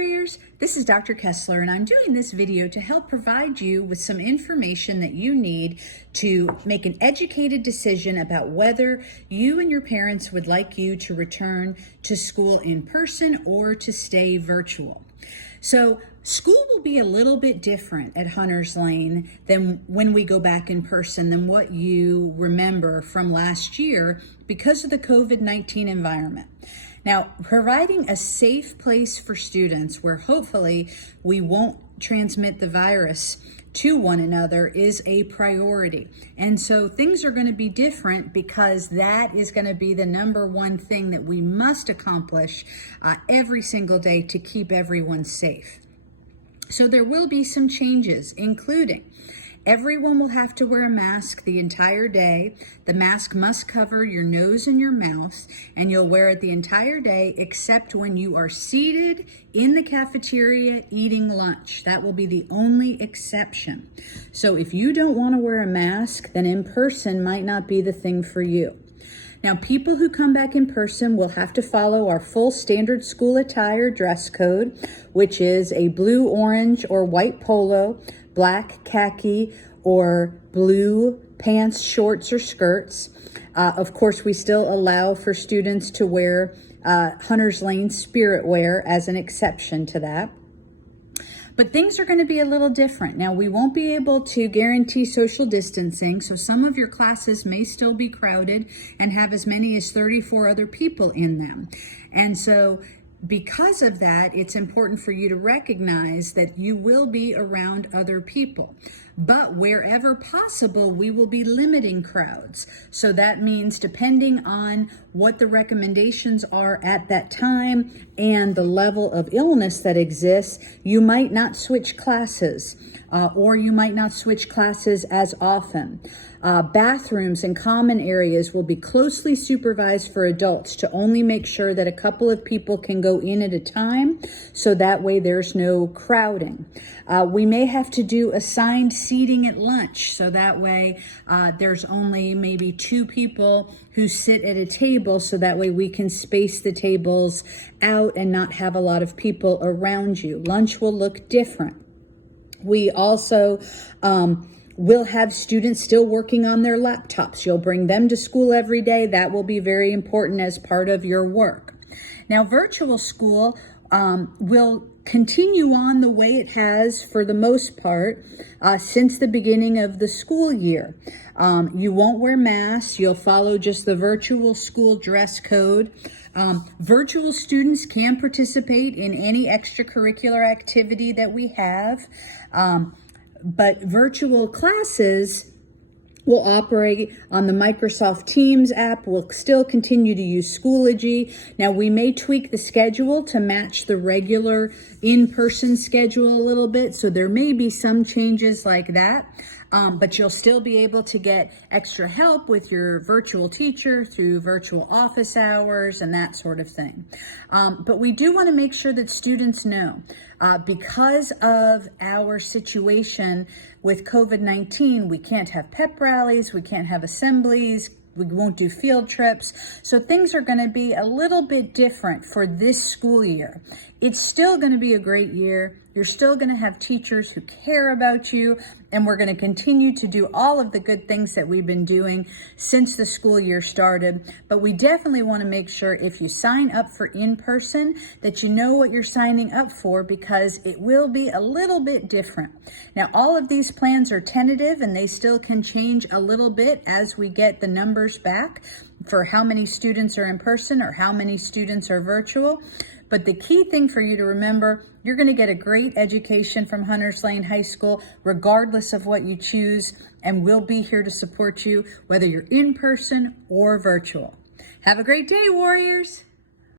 Warriors, this is Dr. Kessler, and I'm doing this video to help provide you with some information that you need to make an educated decision about whether you and your parents would like you to return to school in person or to stay virtual. So school will be a little bit different at Hunters Lane than when we go back in person than what you remember from last year because of the COVID-19 environment. Now, providing a safe place for students where hopefully we won't transmit the virus to one another is a priority. And so things are going to be different because that is going to be the number one thing that we must accomplish every single day to keep everyone safe. So there will be some changes, including everyone will have to wear a mask the entire day. The mask must cover your nose and your mouth, and you'll wear it the entire day except when you are seated in the cafeteria eating lunch. That will be the only exception. So if you don't want to wear a mask, then in person might not be the thing for you. Now, people who come back in person will have to follow our full standard school attire dress code, which is a blue, orange, or white polo, black, khaki, or blue pants, shorts, or skirts. Of course, we still allow for students to wear Hunters Lane spirit wear as an exception to that. But things are going to be a little different. Now, we won't be able to guarantee social distancing, so some of your classes may still be crowded and have as many as 34 other people in them. And so because of that, it's important for you to recognize that you will be around other people. But wherever possible, we will be limiting crowds. So that means depending on what the recommendations are at that time and the level of illness that exists, you might not switch classes or you might not switch classes as often. Bathrooms and common areas will be closely supervised for adults to only make sure that a couple of people can go in at a time, so that way there's no crowding. We may have to do assigned seating at lunch, so that way there's only maybe 2 people who sit at a table, so that way we can space the tables out and not have a lot of people around you. Lunch will look different. We also we'll have students still working on their laptops. You'll bring them to school every day. That will be very important as part of your work. Now, virtual school will continue on the way it has for the most part since the beginning of the school year. You won't wear masks. You'll follow just the virtual school dress code. Virtual students can participate in any extracurricular activity that we have. But virtual classes will operate on the Microsoft Teams app. We'll still continue to use Schoology. Now, we may tweak the schedule to match the regular in-person schedule a little bit, so there may be some changes like that. But you'll still be able to get extra help with your virtual teacher through virtual office hours and that sort of thing. But we do want to make sure that students know, because of our situation with COVID-19, we can't have pep rallies, we can't have assemblies, we won't do field trips. So things are going to be a little bit different for this school year. It's still going to be a great year. You're still going to have teachers who care about you, and we're going to continue to do all of the good things that we've been doing since the school year started. But we definitely want to make sure if you sign up for in-person that you know what you're signing up for, because it will be a little bit different. Now, all of these plans are tentative and they still can change a little bit as we get the numbers back for how many students are in person or how many students are virtual. But the key thing for you to remember, you're going to get a great education from Hunters Lane High School, regardless of what you choose, and we'll be here to support you, whether you're in person or virtual. Have a great day, Warriors.